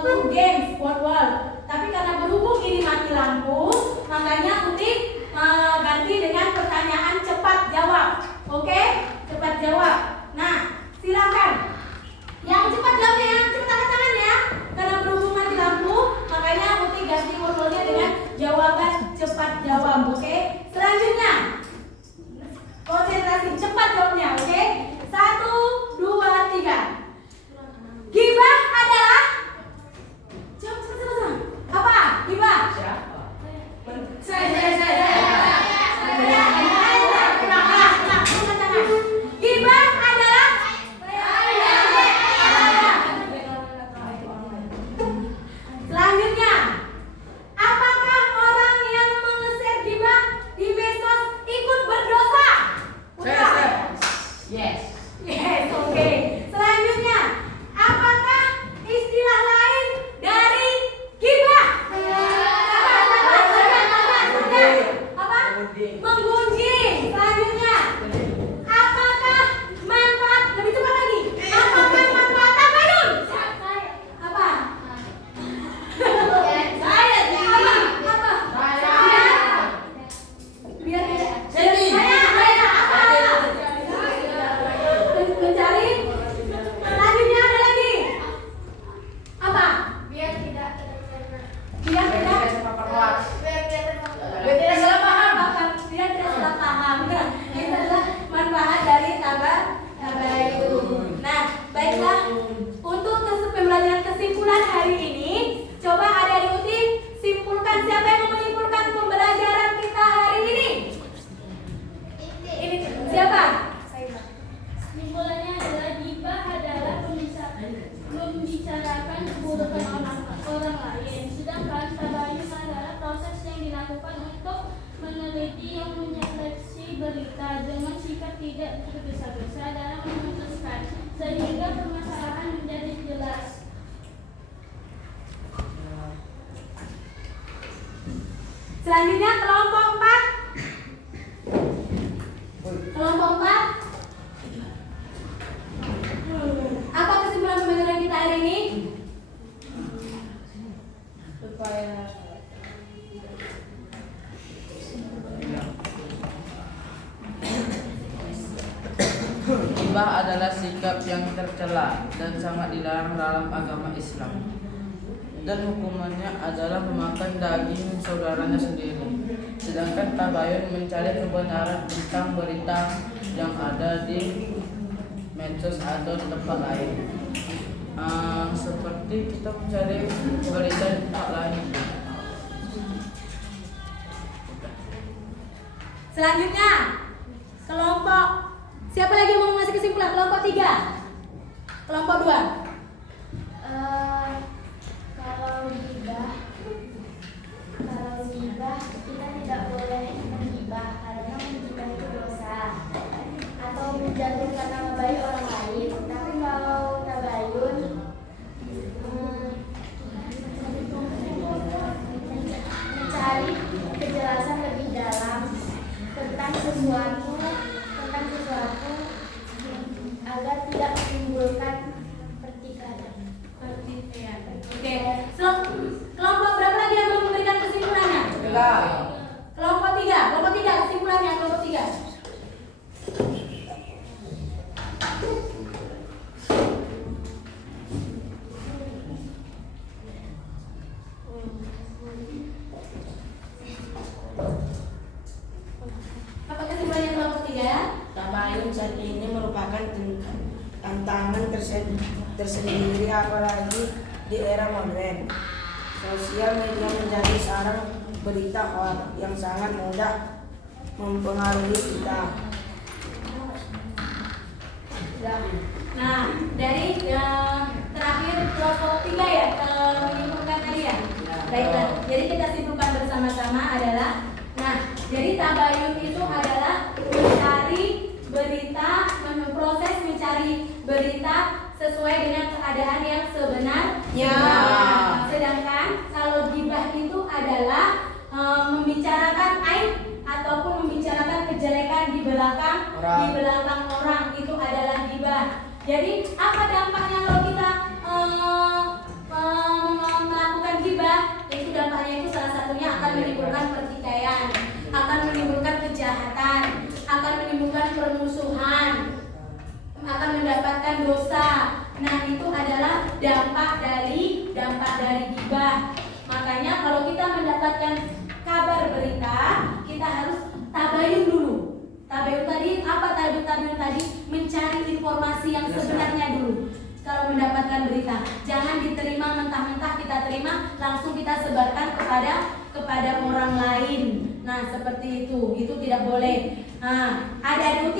group games word. Tapi karena berhubung ini mati lampu, makanya Utik ganti dengan pertanyaan cepat jawab. Oke? Cepat jawab. Nah, silakan. Yang cepat jawabnya, yang cepat angkat tangan ya. Karena berhubung mati lampu, makanya Utik ganti word-wordnya dengan jawaban cepat jawab. Oke? Selanjutnya, konsentrasi cepat jawabnya. Oke? 1, 2, 3. Gibah adalah cepat. Apa? Gibah? Siapa? Saya. Gibah adalah selanjutnya, apakah orang yang mengeser gibah di medsos ikut berdosa? Putra. Yes. Yes, oke. Selanjutnya, apakah istilah lain dari gibah? Apa? Menggunjing. Selanjutnya, apakah manfaat? Lebih cepat lagi. Apakah manfaat tabayun? Apa? Saya. Apa? Biar saya. Apa? Mencari. Selanjutnya ada lagi. Apa? Biar tidak salah paham. Biar tidak salah paham. Itu adalah manfaat dari tabayun. Nah, baiklah. Untuk pembelajaran kesimpulan hari ini, coba adik-adik Utik simpulkan, siapa yang mau menyimpulkan pembelajaran kita hari ini? Ini siapa? Simpulannya adalah gibah adalah membicarakan keburukan orang lain, sedangkan tabayun adalah proses yang dilakukan untuk meneliti yang menyeleksi berita dengan sikap tidak tergesa-gesa dalam memutuskan, sehingga permasalahan menjadi jelas. Selanjutnya kelompok 4. Kelompok 4. Apa kesimpulan pembelajaran kita hari ini? Gibah adalah sikap yang tercela dan sangat dilarang dalam agama Islam. Dan hukumannya adalah memakan daging saudaranya sendiri. Sedangkan tabayun mencari kebenaran tentang berita yang ada di medsos atau di tempat lain. Seperti kita mencari berita di tempat lain. Selanjutnya kelompok, siapa lagi yang mau ngasih kesimpulan? Kelompok 3. Kelompok 2. Kalau gibah kita tidak boleh menggibah karena menggibah itu dosa atau menjatuhkan nama baik orang lain. Tapi kalau tabayun mencari kejelasan lebih dalam tentang sesuatu agar tidak menimbulkan pertikaian. Oke. Kelompok berapa lagi yang belum memberikan kesimpulannya? Kelompok 3 kesimpulannya kelompok 3. Apa kesimpulannya kelompok 3? Tabayun saat ini merupakan tantangan tersendiri apalagi di era modern. Sosial media menjadi sarang berita hoax yang sangat mudah mempengaruhi kita. Nah, dari terakhir kelompok 3 ya, menyimpulkan tadi ya. Baiklah, jadi kita simpulkan bersama-sama adalah, nah, jadi tabayun itu adalah mencari berita, proses mencari berita sesuai dengan keadaan yang sebenarnya. Sedangkan kalau gibah itu adalah membicarakan ataupun membicarakan kejelekan di belakang orang itu adalah ghibah. Jadi apa dampaknya kalau kita melakukan ghibah? Itu dampaknya itu salah satunya akan menimbulkan pertikaian, akan menimbulkan kejahatan, akan menimbulkan permusuhan, akan mendapatkan dosa. Nah, itu adalah dampak dari ghibah. Makanya kalau kita mendapatkan kabar berita, kita harus tabayun dulu. Tabayun tadi apa? Tabayun tadi mencari informasi yang sebenarnya dulu. Kalau mendapatkan berita, jangan diterima mentah-mentah, kita terima langsung kita sebarkan kepada orang lain. Nah, seperti itu tidak boleh. Nah, ada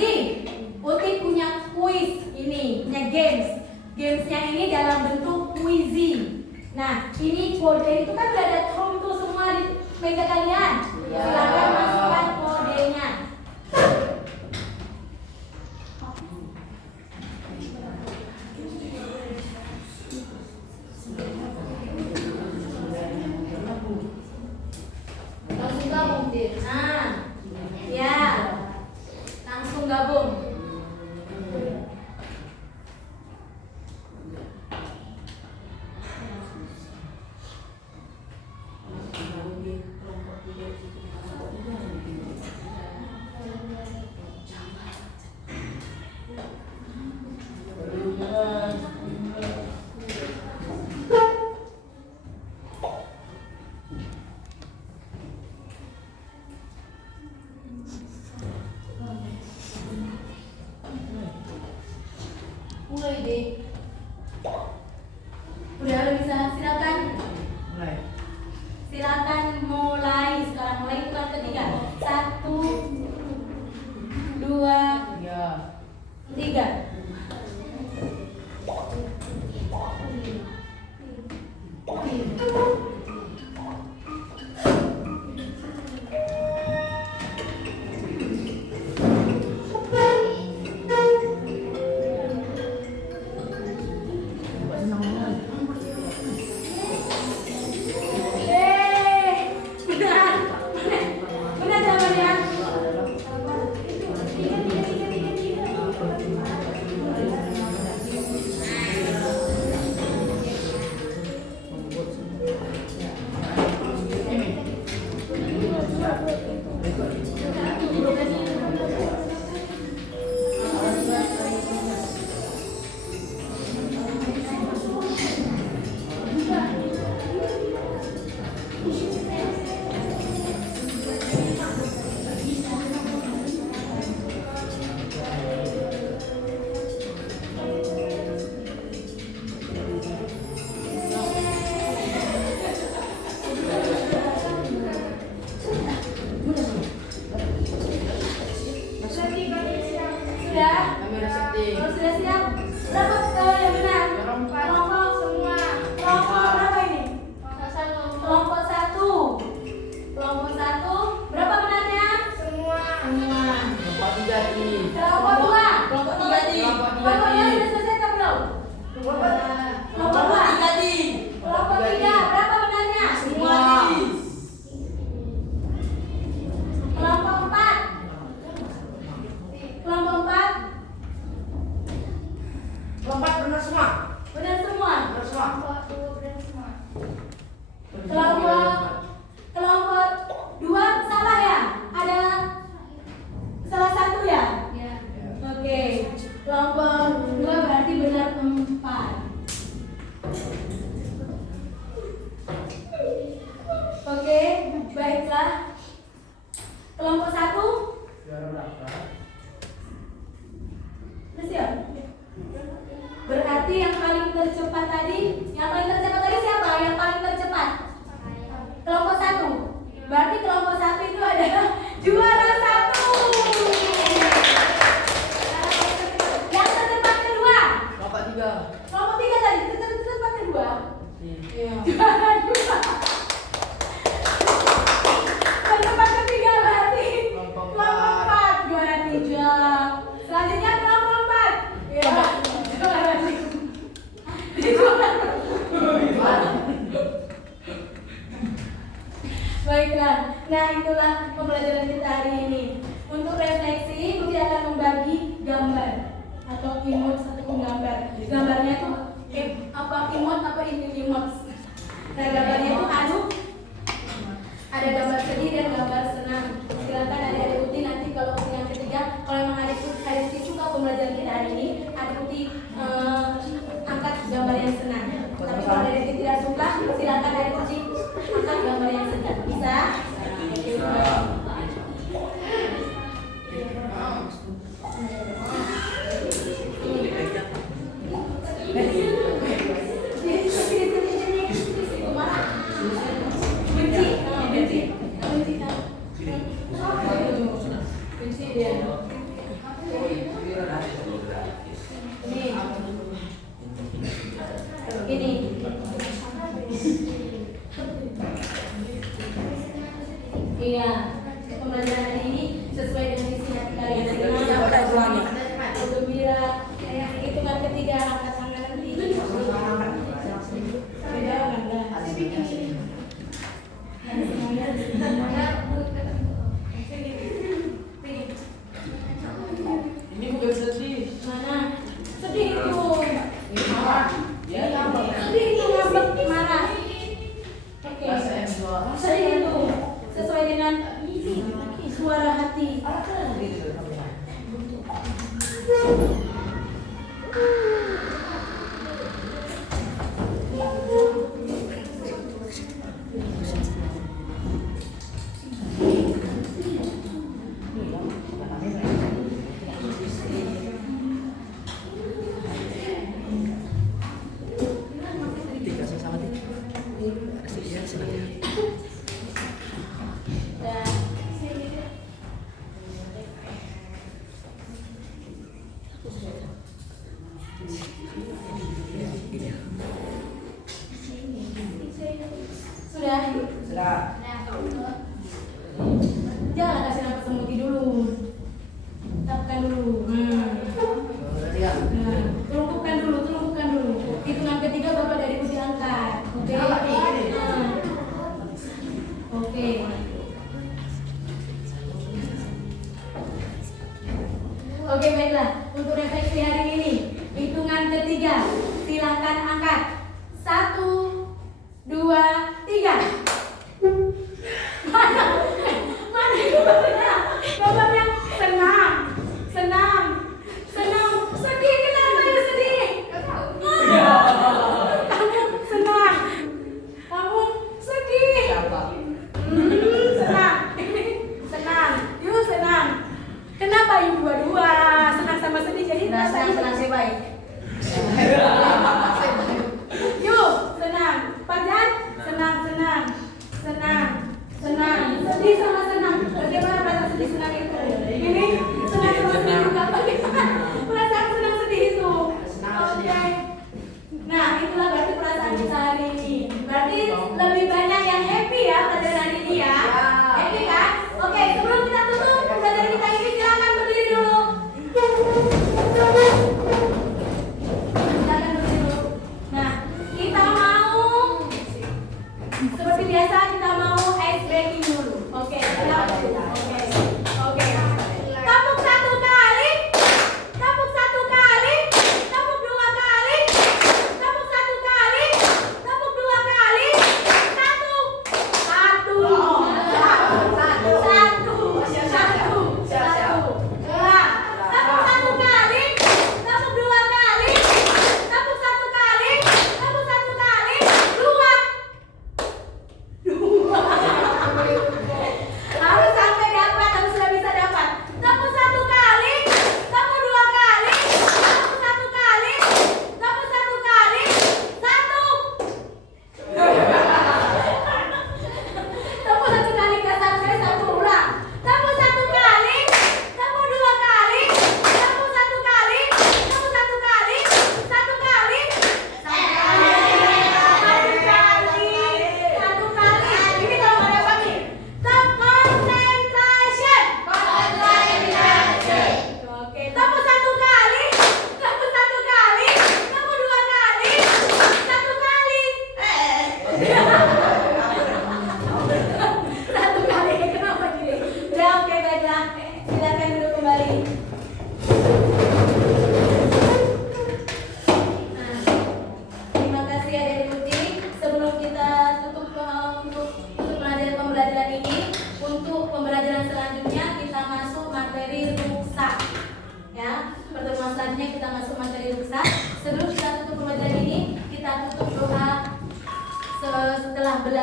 Uti punya kuis ini, punya games. Gamesnya ini dalam bentuk puisi. Nah, ini kode itu kan udah ada Chrome tuh semua di meja kalian. Silakan masukkan kodenya. Langsung gabung, Dir. Nah, ya, langsung gabung. Mulai deh. Udah bisa, silakan. Silakan mulai. Sekarang mulai bukan ketiga. 1, 2, 3. Benar jawabannya. Sudah siap? Berapa yang benar? Kelompok semua. Kelompok berapa ini? Kelompok 1. Kelompok 1. Berapa benarnya? Semua. Kelompok 3 di. Kelompok 2. Kelompok 3 di. Kelompok 2 sudah selesai atau belum? Kelompok 2. Kelompok 3. Berapa benarnya? Semua. Kelompok 4. Kelompok 4. Kelompok benar semua. Benar semua. Benar semua. Kelompok 2 salah ya? Ada salah satu ya? Oke. Kelompok 2 berarti benar 4. Oke, baiklah. Kelompok 1 udah siap? Berarti yang paling tercepat tadi siapa? Yang paling tercepat? Kelompok 1. Berarti kelompok 1 itu adalah juara 1. Yang tercepat kedua. Kelompok 3. Kelompok 3 tadi, tercepat kedua. Iya. Juara 2. Tercepat ketiga berarti Kelompok kelompok 4. Juara 3. Selanjutnya kelompok 4. Ya. Juara 3. Baiklah, nah itulah pembelajaran kita hari emot, satu menggambar. Gambarnya tuh apa emot apa emot. Nah gambarnya tuh ada gambar sedih dan gambar senang. Silakan adik-adik Uti nanti kalau yang ketiga, kalau memang adik Uti suka pembelajaran kita hari ini, adik Uti angkat gambar yang senang. Tapi kalau adik Uti tidak suka, silakan adik Uti angkat gambar yang sedih. Bisa? Iya, pembelajaran hari ini sesuai dengan isi hati kalian. Gembira, hitungan ketiga angkat tangan nanti. Ini bukan sedih. Mana? Sedih itu. Sedih itu ngambek marah. Oke. Sedih itu sesuai dengan suara hati. Sudah? Jangan kasih nafas sembuti dulu. Tapkan dulu. Tunggukan dulu. Hitungan ketiga Bapak dari Uti angkat. Oke. Oke. Oke, baiklah. Untuk refleksi hari ini, hitungan ketiga, silakan angkat. 1, 2, 3. Mana itu bapaknya? Bapaknya senang. Sedih, kenapa ya sedih? Kamu senang. Kamu sedih. Senang. Yuk senang. Kenapa ini dua-dua? Senang sama sedih jadi rasanya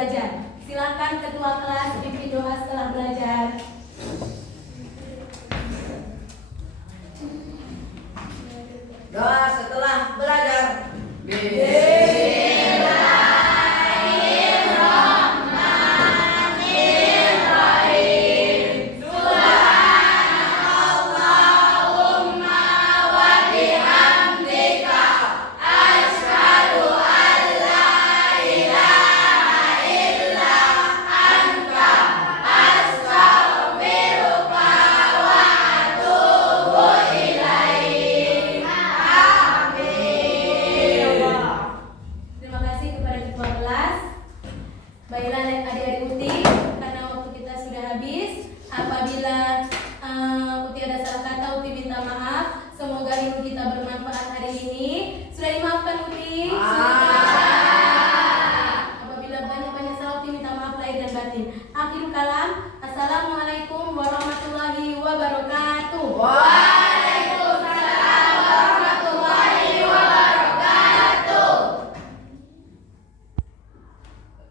belajar. Silakan ketua kelas pimpin doa setelah belajar. Doa setelah belajar. Terima kasih kepada ketua kelas. Baiklah adik-adik Uti, karena waktu kita sudah habis. Apabila Uti ada salah kata, Uti minta maaf. Semoga ilmu kita bermanfaat hari ini. Sudah dimaafkan Uti? Apabila banyak-banyak salah, Uti minta maaf lahir dan batin. Akhir kalam, assalamualaikum warahmatullahi wabarakatuh.